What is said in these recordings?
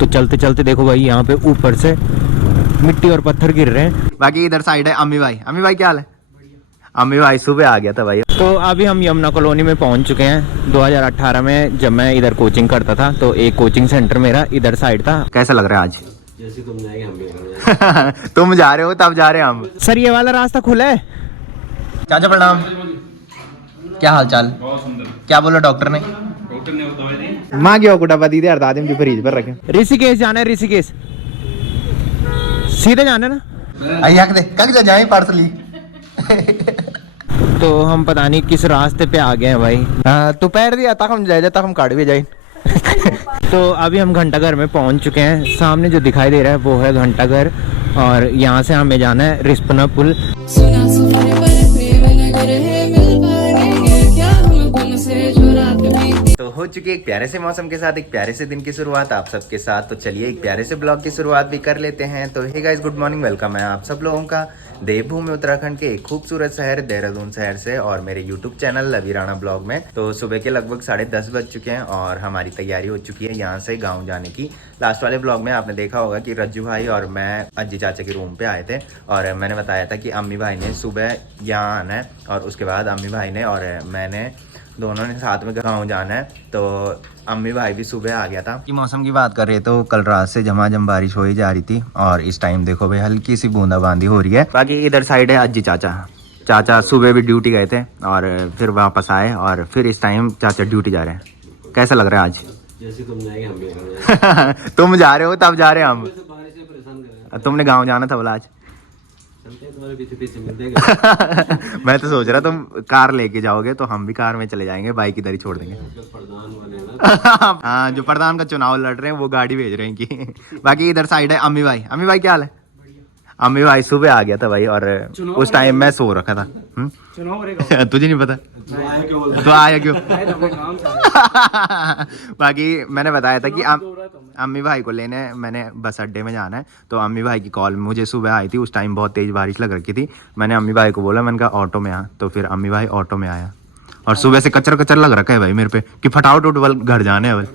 तो चलते चलते देखो भाई यहाँ पे ऊपर से मिट्टी और पत्थर गिर रहे हैं। बाकी इधर साइड है अम्मी भाई। अम्मी भाई क्या हाल है? अम्मी भाई सुबह आ गया था भाई। तो अभी हम यमुना कॉलोनी में पहुंच चुके हैं। 2018 में जब मैं इधर कोचिंग करता था तो एक कोचिंग सेंटर मेरा इधर साइड था। कैसा लग रहा है आज? जैसे तुम जाएंगे हम भी तुम जा रहे हो तब जा रहे हैं हम। सर ये वाला रास्ता खुला है? चाचा प्रणाम, क्या हाल चाल? बहुत सुंदर। क्या बोला डॉक्टर ने? डॉक्टर ने दवाई दी। माँ की कुटापा दी थी दादी मुझे फ्रीज पर रखे। ऋषिकेश जाना है, ऋषिकेश सीधे जाना है ना। जाए पार्सली तो हम पता नहीं किस रास्ते पे आ गए हैं भाई। तो पैर दिया तक हम जाए तक हम काट भी जाए। तो अभी हम घंटाघर में पहुंच चुके हैं। सामने जो दिखाई दे रहा है वो है घंटाघर और यहाँ से हमें जाना है रिस्पना पुल। तो हो चुकी एक प्यारे से मौसम के साथ एक प्यारे से दिन की शुरुआत आप सबके साथ। तो चलिए एक प्यारे से ब्लॉग की शुरुआत भी कर लेते हैं। तो hey guys good morning, welcome है आप सब लोगों का देवभूमि उत्तराखंड के एक खूबसूरत शहर देहरादून शहर से और मेरे यूट्यूब चैनल लवी राणा ब्लॉग में। तो सुबह के लगभग 10:30 बज चुके हैं और हमारी तैयारी हो चुकी है यहाँ से गाँव जाने की। लास्ट वाले ब्लॉग में आपने देखा होगा कि रज्जू भाई और मैं अज्जी चाचा के रूम पे आए थे और मैंने बताया था कि अम्मी भाई ने सुबह यहाँ आना है और उसके बाद अम्मी भाई ने और मैंने दोनों ने साथ में गाँव जाना है। तो अम्मी भाई भी सुबह आ गया था। कि मौसम की बात कर रहे तो कल रात से झमाझम बारिश हो ही जा रही थी और इस टाइम देखो भाई हल्की सी बूंदाबांदी हो रही है। बाकी इधर साइड है अज्जी चाचा। चाचा सुबह भी ड्यूटी गए थे और फिर वापस आए और फिर इस टाइम चाचा ड्यूटी जा रहे हैं। कैसा लग रहा है आज? जैसे तुम जाएंगे हम भी तुम जा रहे हो तब जा रहे हैं हम। बारिश से परेशान कर रहे हैं। तुमने गाँव जाना था बोला आज। चलते हैं तुम्हारे पीछे पीछे मिलते मैं तो सोच रहा तुम कार लेके जाओगे तो हम भी कार में चले जाएंगे, बाइक इधर ही छोड़ देंगे। प्रधान बने ना। हाँ जो प्रधान का चुनाव लड़ रहे हैं वो गाड़ी भेज रहे हैं कि। बाकी इधर साइड है अम्मी भाई। अम्मी भाई क्या हाल है? अम्मी भाई सुबह आ गया था भाई और उस टाइम मैं सो रखा था। तुझे नहीं पता तो आया क्यों? बाकी मैंने बताया था कि अम्मी भाई को लेने मैंने बस अड्डे में जाना है। तो अम्मी भाई की कॉल मुझे सुबह आई थी, उस टाइम बहुत तेज बारिश लग रखी थी। मैंने अम्मी भाई को बोला, मैंने कहा ऑटो में आ। तो फिर अम्मी भाई ऑटो में आया और सुबह से कचर कचर लग रखा है भाई मेरे पे कि फटाफट उठ घर जाने है भाई।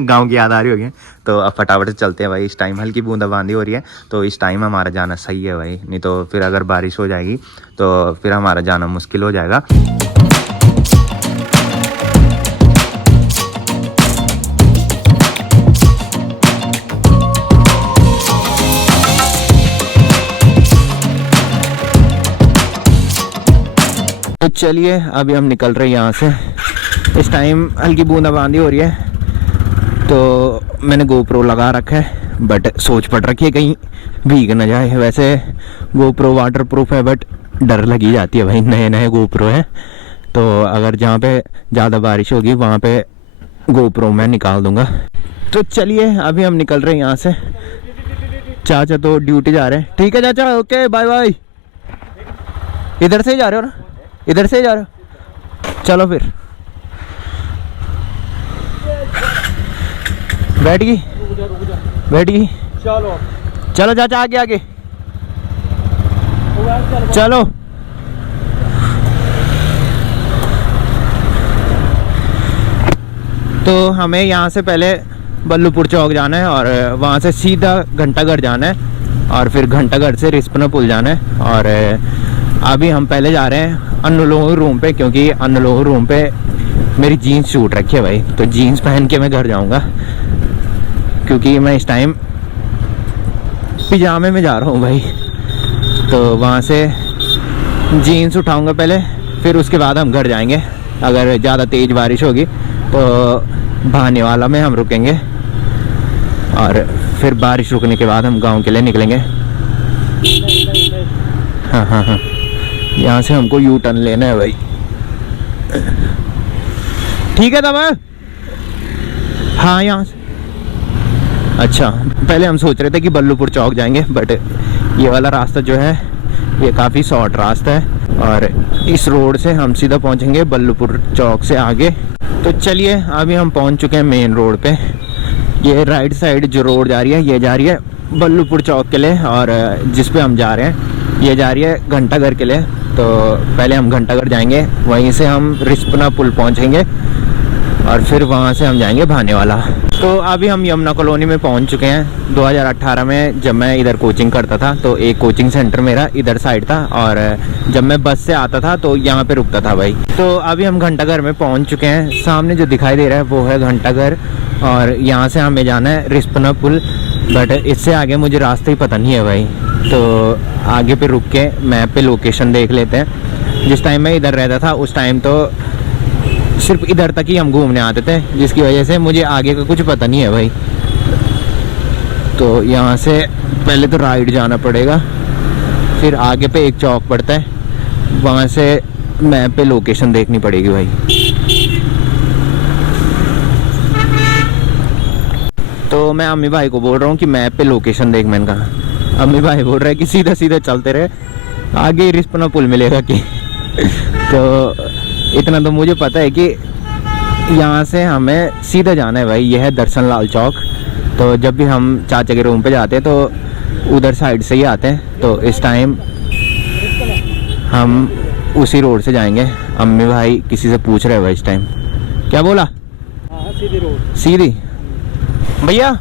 गाँव की याद आ रही होगी। तो अब फटाफट से चलते हैं भाई। इस टाइम हल्की बूंदाबांदी हो रही है तो इस टाइम हमारा जाना सही है भाई, नहीं तो फिर अगर बारिश हो जाएगी तो फिर हमारा जाना मुश्किल हो जाएगा। तो चलिए अभी हम निकल रहे हैं यहाँ से। इस टाइम हल्की बूंदाबांदी हो रही है तो मैंने गोप्रो लगा रखा है बट सोच पड़ रखी है कहीं भीग न जाए। वैसे गोप्रो वाटर प्रूफ है बट डर लगी जाती है भाई, नए नए गोप्रो है तो अगर जहाँ पे ज़्यादा बारिश होगी वहाँ पे गोप्रो मैं निकाल दूंगा। तो चलिए अभी हम निकल रहे हैं यहाँ से। चाचा तो ड्यूटी जा रहे हैं। ठीक है चाचा, ओके बाय बाय। इधर से ही जा रहे हो ना? इधर से ही जा रहे हो? चलो फिर बैठ गई चलो चलो चाचा आगे आगे चलो। तो हमें यहाँ से पहले बल्लूपुर चौक जाना है और वहाँ से सीधा घंटाघर जाना है और फिर घंटाघर से रिस्पना पुल जाना है। और अभी हम पहले जा रहे हैं अन्नलोह रूम पे क्योंकि अन्नलोह रूम पे मेरी जीन्स छूट रखी है भाई। तो जीन्स पहन के मैं घर जाऊंगा क्योंकि मैं इस टाइम पिजामे में जा रहा हूँ भाई। तो वहाँ से जीन्स उठाऊंगा पहले, फिर उसके बाद हम घर जाएंगे। अगर ज़्यादा तेज़ बारिश होगी तो भानेवाला में हम रुकेंगे और फिर बारिश रुकने के बाद हम गांव के लिए निकलेंगे। हाँ यहाँ से हमको यू टर्न लेना है भाई। ठीक है तब। हाँ यहाँ से अच्छा, पहले हम सोच रहे थे कि बल्लूपुर चौक जाएंगे बट ये वाला रास्ता जो है ये काफ़ी शॉर्ट रास्ता है और इस रोड से हम सीधा पहुंचेंगे बल्लूपुर चौक से आगे। तो चलिए अभी हम पहुंच चुके हैं मेन रोड पे। ये राइट साइड जो रोड जा रही है ये जा रही है बल्लूपुर चौक के लिए और जिस पे हम जा रहे हैं ये जा रही है घंटाघर के लिए। तो पहले हम घंटाघर जाएंगे, वहीं से हम रिस्पना पुल पहुंचेंगे और फिर वहाँ से हम जाएंगे भानेवाला। तो तो अभी हम यमुना कॉलोनी में पहुंच चुके हैं। 2018 में जब मैं इधर कोचिंग करता था तो एक कोचिंग सेंटर मेरा इधर साइड था, और जब मैं बस से आता था तो यहाँ पे रुकता था भाई। तो अभी हम घंटाघर में पहुंच चुके हैं। सामने जो दिखाई दे रहा है वो है घंटाघर, और यहाँ से हमें जाना है रिस्पना पुल, बट इससे आगे मुझे रास्ता ही पता नहीं है भाई। तो आगे पे रुक के मैप पे लोकेशन देख लेते हैं। जिस टाइम मैं इधर रहता था उस टाइम तो सिर्फ इधर तक ही हम घूमने आते थे, जिसकी वजह से मुझे आगे का कुछ पता नहीं है भाई। तो यहाँ से पहले तो राइट जाना पड़ेगा, फिर आगे पे एक चौक पड़ता है, वहाँ से मैप पे लोकेशन देखनी पड़ेगी भाई। तो मैं अम्मी भाई को बोल रहा हूँ कि मैप पे लोकेशन देख। मैंने कहा, अम्मी भाई बोल रहे हैं कि सीधा सीधा चलते रहे, आगे रिस्पना पुल मिलेगा कि तो इतना तो मुझे पता है कि यहाँ से हमें सीधा जाना है भाई। यह है दर्शन लाल चौक। तो जब भी हम चाचा के रूम पे जाते हैं तो उधर साइड से ही आते हैं, तो इस टाइम हम उसी रोड से जाएंगे। अम्मी भाई किसी से पूछ रहे हैं भाई इस टाइम। क्या बोला? हाँ, सीधी रोड। सीधी? भैया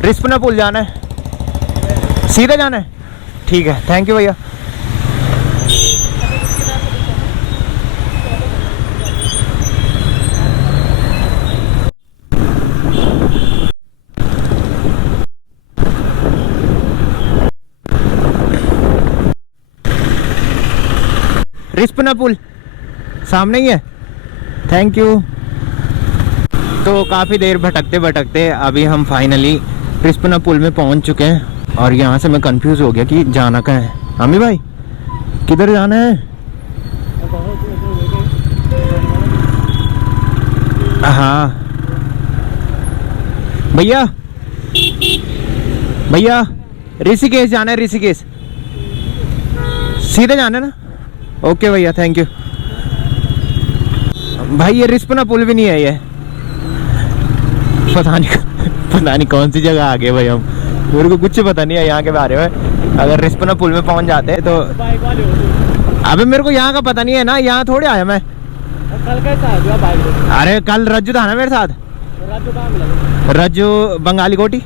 रिस्पना पुल जाना है, सीधा जाना है? ठीक है, थैंक यू भैया। रिस्पना पुल सामने ही है, थैंक यू। तो काफ़ी देर भटकते भटकते अभी हम फाइनली रिस्पना पुल में पहुंच चुके हैं, और यहाँ से मैं कंफ्यूज हो गया कि जाना कहाँ है। अम्मी भाई किधर जाना है? हाँ भैया, भैया ऋषिकेश जाना है, ऋषिकेश सीधे जाना है ना? ओके भैया, थैंक यू। भाई ये रिस्पना पुल भी नहीं है, ये पता नहीं कौन सी जगह आ गए भाई हम। मेरे को कुछ पता नहीं है यहाँ के बारे में। अगर रिस्पना पुल में पहुंच जाते हैं तो अबे मेरे को यहाँ का पता नहीं है ना, यहाँ थोड़े आया मैं। कल कैसा है बाइक? अरे कल रज्जू था ना मेरे साथ। रज्जू कहाँ मिला? रज्जू बंगाली कोठी,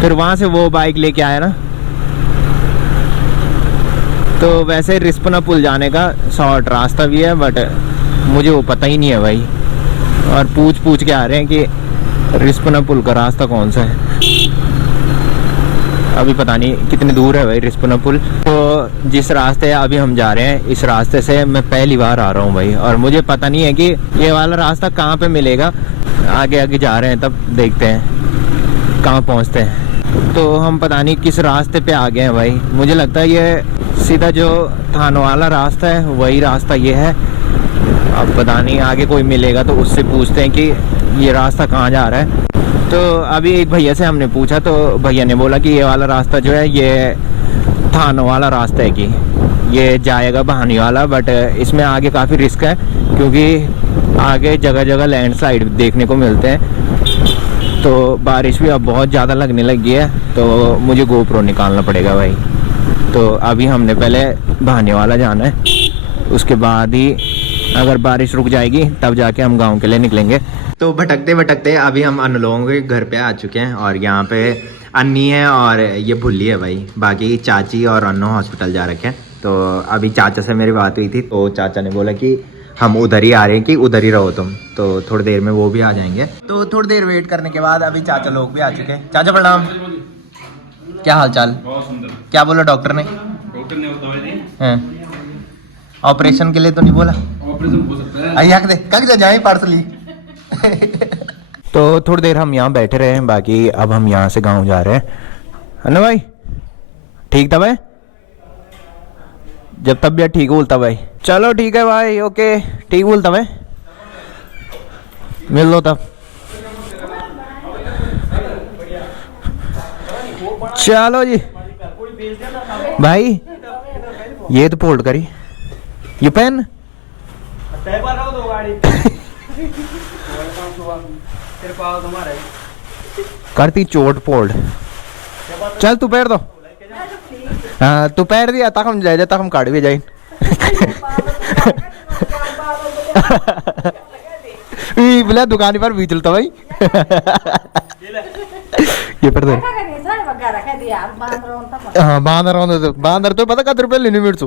फिर वहाँ से वो बाइक लेके आया ना। तो वैसे रिस्पना पुल जाने का शॉर्ट रास्ता भी है, बट मुझे वो पता ही नहीं है भाई। और पूछ के आ रहे हैं कि रिस्पना पुल का रास्ता कौन सा है। अभी पता नहीं कितनी दूर है भाई रिस्पना पुल। तो जिस रास्ते अभी हम जा रहे हैं, इस रास्ते से मैं पहली बार आ रहा हूँ भाई, और मुझे पता नहीं है कि ये वाला रास्ता कहाँ पे मिलेगा। आगे आगे जा रहे हैं, तब देखते हैं कहाँ पहुँचते हैं। तो हम पता नहीं किस रास्ते पे आ गए हैं भाई। मुझे लगता है ये सीधा जो थानों वाला रास्ता है वही रास्ता ये है। अब पता नहीं आगे कोई मिलेगा तो उससे पूछते हैं कि ये रास्ता कहाँ जा रहा है। तो अभी एक भैया से हमने पूछा, तो भैया ने बोला कि ये वाला रास्ता जो है ये थानों वाला रास्ता है, कि ये जाएगा बहानी वाला, बट इसमें आगे काफ़ी रिस्क है क्योंकि आगे जगह जगह लैंडस्लाइड देखने को मिलते हैं। तो बारिश भी अब बहुत ज़्यादा लगने लगी है, तो मुझे गोप्रो निकालना पड़ेगा भाई। तो अभी हमने पहले बहाने वाला जाना है, उसके बाद ही अगर बारिश रुक जाएगी तब जाके हम गांव के लिए निकलेंगे। तो भटकते भटकते अभी हम अन लोगों के घर पे आ चुके हैं, और यहाँ पे अन्नी है और ये भुल्ली है भाई। बाकी चाची और अन्नो हॉस्पिटल जा रखे हैं। तो अभी चाचा से मेरी बात हुई थी, तो चाचा ने बोला कि हम उधर ही आ रहे हैं, कि उधर ही रहो तुम। तो थोड़ी देर में वो भी आ जाएंगे। तो थोड़ी देर वेट करने के बाद अभी चाचा लोग भी आ चुके हैं। चाचा प्रणाम, क्या हाल चाल? बहुत सुंदर। क्या क्या बोला डॉक्टर ने? डॉक्टर ने दवाई दी? हैं, ऑपरेशन के लिए तो नहीं बोला? ऑपरेशन हो सकता है। आइए दे कब जा जाए पार्सली। तो थोड़ी देर हम यहाँ बैठे रहे हैं, बाकी अब हम यहाँ से गांव जा रहे हैं। है ना भाई? ठीक था भाई? जब तबियत ठीक बोलता भाई। चलो ठीक है भाई, ओके ठीक बोलता भाई, मिल लो तब। चलो जी भाई, ये तो फोल्ड करी ये पेन करती चोट फोल्ड। चल तू पैर दो। हाँ तू पैर दिया तक हम जाए, तक हम काट भी जाए। बोला दुकान पर भी चलता भाई ये पर हाँ बांदर तो पता कत रुपये लेने मेरे से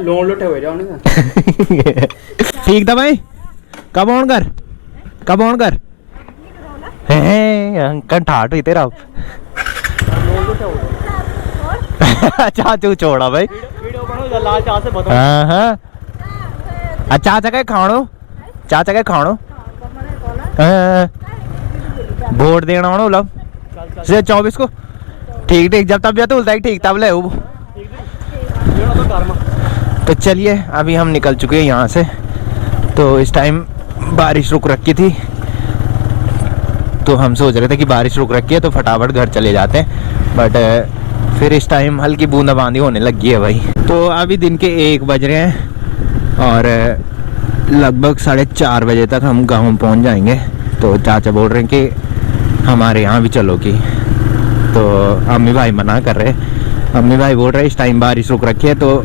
लोन लुटे हुए जाओ ना ठीक था भाई कब ऑन कर ठाट हुई तेरा चाचू छोड़ा भाई हाँ हाँ चाचा के खाणो वोट देना होना मतलब 24 को ठीक जब तब तो बोलता है ठीक तब ले तो चलिए अभी हम निकल चुके हैं यहाँ से। तो इस टाइम बारिश रुक रखी थी तो हम सोच रहे थे कि बारिश रुक रखी है तो फटाफट घर चले जाते हैं, बट फिर इस टाइम हल्की बूंदाबांदी होने लगी है भाई। तो अभी दिन के 1 बज रहे हैं और लगभग 4:30 बजे तक हम गाँव पहुँच जाएंगे। तो चाचा बोल रहे हैं कि हमारे यहाँ भी चलो कि, तो अम्मी भाई मना कर रहे। अम्मी भाई बोल रहे इस टाइम बारिश रुक रखी है तो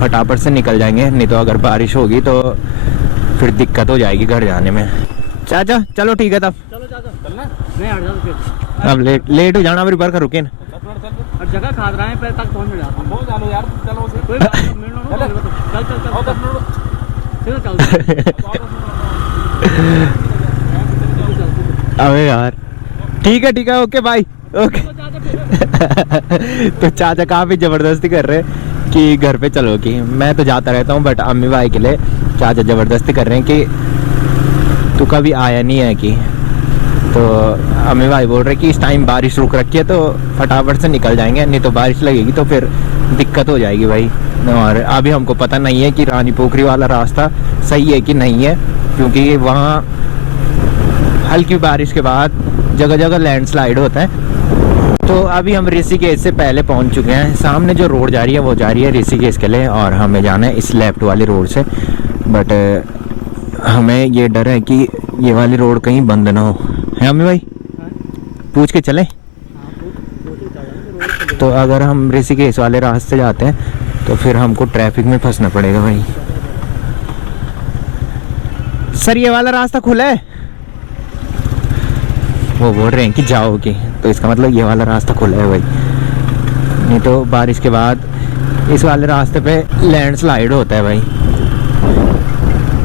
फटाफट से निकल जाएंगे, नहीं तो अगर बारिश होगी तो फिर दिक्कत हो जाएगी घर जाने में। चाचा चलो ठीक है तब चलो चाचा चलना नहीं हट जाओ अब लेट हो जाना, मेरी बार का रुके ना और जगह खा रहा है पैर तक पहुंच जाता हूं। बहुत चलो यार चलो से कोई बात नहीं चल अबे यार ठीक है ओके बाय ओके। तो चाचा काफी जबरदस्ती कर रहे हैं कि घर पे चलो कि, मैं तो जाता रहता हूँ बट अम्मी भाई के लिए चाचा जबरदस्ती कर रहे हैं कि तू कभी आया नहीं है कि। तो अम्मी भाई बोल रहे कि इस टाइम बारिश रुक रखी है तो फटाफट से निकल जाएंगे, नहीं तो बारिश लगेगी तो फिर दिक्कत हो जाएगी भाई। और अभी हमको पता नहीं है कि रानी पोखरी वाला रास्ता सही है कि नहीं है, क्योंकि वहाँ हल्की बारिश के बाद जगह जगह लैंडस्लाइड होता है। तो अभी हम ऋषिकेश से पहले पहुंच चुके हैं। सामने जो रोड जा रही है वो जा रही है ऋषिकेश के लिए और हमें जाना है इस लेफ्ट वाली रोड से, बट हमें ये डर है कि ये वाली रोड कहीं बंद ना हो, है अम्मी भाई? पूछ के चलें? तो अगर हम ऋषिकेश वाले रास्ते जाते हैं तो फिर हमको ट्रैफिक में फंसना पड़ेगा भाई। सर ये वाला रास्ता खुला है? वो बोल रहे हैं कि जाओगे, तो इसका मतलब ये वाला रास्ता खुला है भाई, नहीं तो बारिश के बाद इस वाले रास्ते पे लैंडस्लाइड होता है भाई।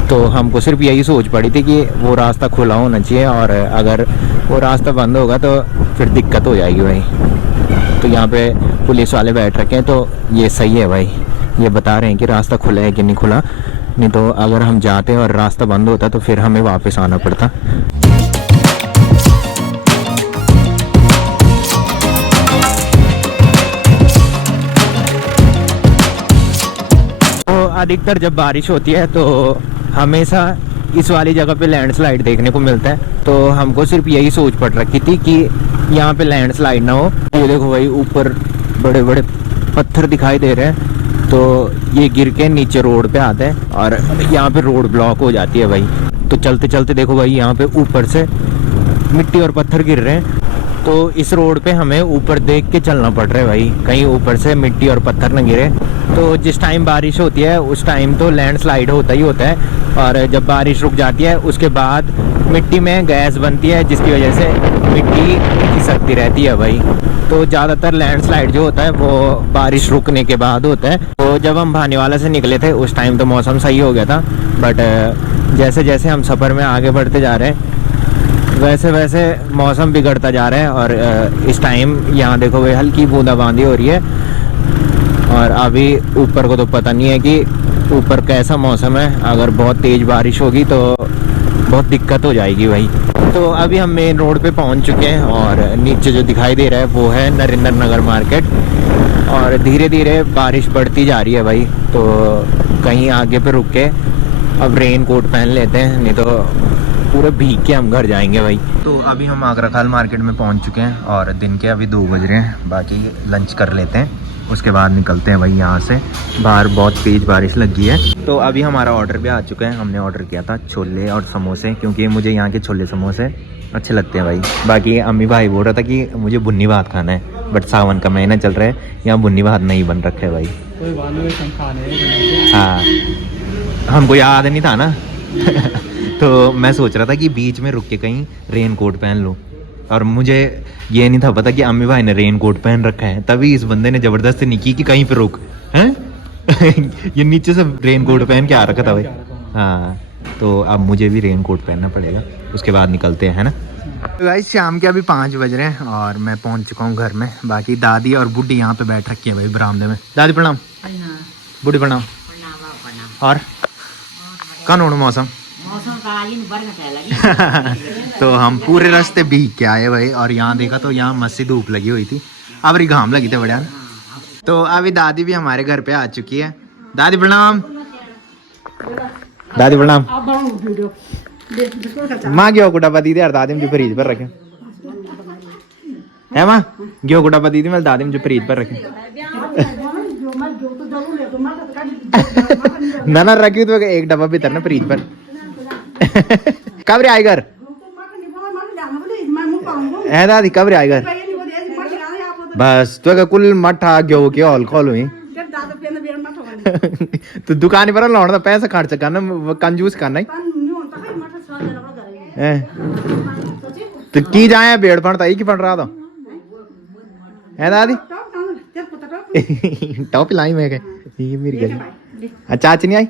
तो हमको सिर्फ यही सोच पड़ी थी कि वो रास्ता खुला होना चाहिए और अगर वो रास्ता बंद होगा तो फिर दिक्कत हो जाएगी भाई। तो यहाँ पे पुलिस वाले बैठ रखे हैं तो ये सही है भाई, ये बता रहे हैं कि रास्ता खुला है कि नहीं खुला, नहीं तो अगर हम जाते और रास्ता बंद होता तो फिर हमें वापस आना पड़ता। अधिकतर जब बारिश होती है तो हमेशा इस वाली जगह पे लैंडस्लाइड देखने को मिलता है। तो हमको सिर्फ यही सोच पड़ रखी थी कि यहाँ पे लैंडस्लाइड ना हो। ये देखो भाई ऊपर बड़े बड़े पत्थर दिखाई दे रहे हैं, तो ये गिर के नीचे रोड पे आते हैं और यहाँ पे रोड ब्लॉक हो जाती है भाई। तो चलते चलते देखो भाई यहाँ पे ऊपर से मिट्टी और पत्थर गिर रहे हैं, तो इस रोड पे हमें ऊपर देख के चलना पड़ रहा है भाई, कहीं ऊपर से मिट्टी और पत्थर न गिरे। तो जिस टाइम बारिश होती है उस टाइम तो लैंडस्लाइड होता ही होता है, और जब बारिश रुक जाती है उसके बाद मिट्टी में गैस बनती है जिसकी वजह से मिट्टी खिसकती रहती है भाई। तो ज़्यादातर लैंडस्लाइड जो होता है वो बारिश रुकने के बाद होता है। तो जब हम भानीवाला से निकले थे उस टाइम तो मौसम सही हो गया था, बट जैसे जैसे हम सफ़र में आगे बढ़ते जा रहे हैं वैसे वैसे मौसम बिगड़ता जा रहा है। और इस टाइम यहाँ देखो भाई हल्की बूंदाबांदी हो रही है, और अभी ऊपर को तो पता नहीं है कि ऊपर कैसा मौसम है। अगर बहुत तेज़ बारिश होगी तो बहुत दिक्कत हो जाएगी भाई। तो अभी हम मेन रोड पे पहुंच चुके हैं और नीचे जो दिखाई दे रहा है वो है नरेंद्र नगर मार्केट, और धीरे धीरे बारिश बढ़ती जा रही है भाई। तो कहीं आगे पे रुक के अब रेन कोट पहन लेते हैं, नहीं तो पूरे भीग के हम घर जाएंगे भाई। तो अभी हम आगरा खाल मार्केट में पहुंच चुके हैं और दिन के अभी 2 बज रहे हैं। बाकी लंच कर लेते हैं उसके बाद निकलते हैं भाई यहाँ से। बाहर बहुत तेज़ बारिश लगी है। तो अभी हमारा ऑर्डर भी आ चुका है। हमने ऑर्डर किया था छोले और समोसे, क्योंकि मुझे यहाँ के छोले समोसे अच्छे लगते हैं भाई। बाकी अम्मी भाई बोल रहा था कि मुझे बुन्नी भात खाना है, बट सावन का महीना चल रहा है, यहाँ बुन्नी भात नहीं बन रखा है भाई। कोई बात नहीं, हम खाने हैं। हाँ हमको याद नहीं था ना तो मैं सोच रहा था कि बीच में रुक के कहीं रेन कोट पहन लूँ, और मुझे ये नहीं था पता कि अम्मी भाई ने रेन कोट पहन रखा है, तभी इस बंदे ने जबरदस्ती नहीं की कि कहीं पे रुक हैं ये नीचे से रेन कोट पहन के आ रखा था भाई। हाँ, तो अब मुझे भी रेन कोट पहनना पड़ेगा, उसके बाद निकलते हैं, है ना। तो गाइस शाम के अभी 5 बज रहे हैं और मैं पहुंच चुका हूँ घर में। बाकी दादी और बुड्ढी यहाँ पे बैठ रखी है भाई बरामदे में। दादी प्रणाम, बुड्ढी प्रणाम। और कानून मौसम तो हम पूरे रास्ते भीग के आए भाई, और यहाँ देखा तो यहाँ मस्ती धूप लगी हुई थी, अब रही घाम लगी थे बढ़िया। तो अभी दादी भी हमारे घर पे आ चुकी है। दादी प्रणाम। दादी प्रणाम। माँ क्यों कुटापा दी थी यार, दादी मुझे फ्रीज पर रखे है। माँ क्यों कुटापा दी थी, मैं दादी मुझे फ्रीज पर रखे ना ना रखी तो एक डब्बा भीतर ना फ्रीज पर कब रे आए घर है दादी, कब रे आए घर? बस तो कुल मठा गेहूं के हॉल खोल हुई तो दुकान पर लाने पैसा खर्च करना, कंजूस करना है। तो की जाए बेड़ पण ताई की बन रहा था है दादी टॉप लाई में ये मेरी गली। अच्छा चाची नहीं आई?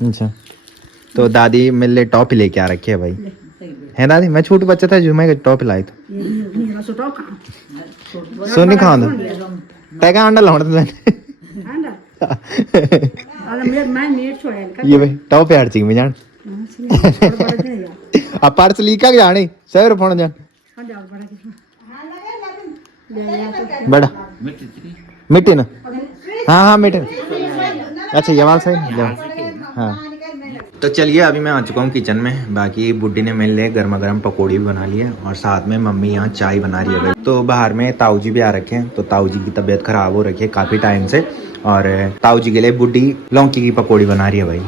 अच्छा, तो दादी मेरे लिए टॉप लेके आ रखी है भाई, है दादी? मैं छोटे बच्चा था जो मैं टॉप लाई तो सोनी खा दो तैका अंडा लाउंड ये भाई टॉप यार चिंग में जान अब पर्स लीका के जाने सर फोन जान बड़ा मिट्टी ना। हाँ हाँ मिट्टी। अच्छा ये वाला सही। हाँ तो चलिए अभी मैं आ चुका हूँ किचन में। बाकी बुड्ढी ने मेरे लिए गर्मा गर्म पकौड़ी भी बना ली है और साथ में मम्मी यहाँ चाय बना रही है भाई। तो बाहर में ताऊ जी भी आ रखे हैं, तो ताऊ जी की तबीयत खराब हो रखी है काफी टाइम से, और ताऊ जी के लिए बुड्ढी लौकी की पकौड़ी बना रही है भाई।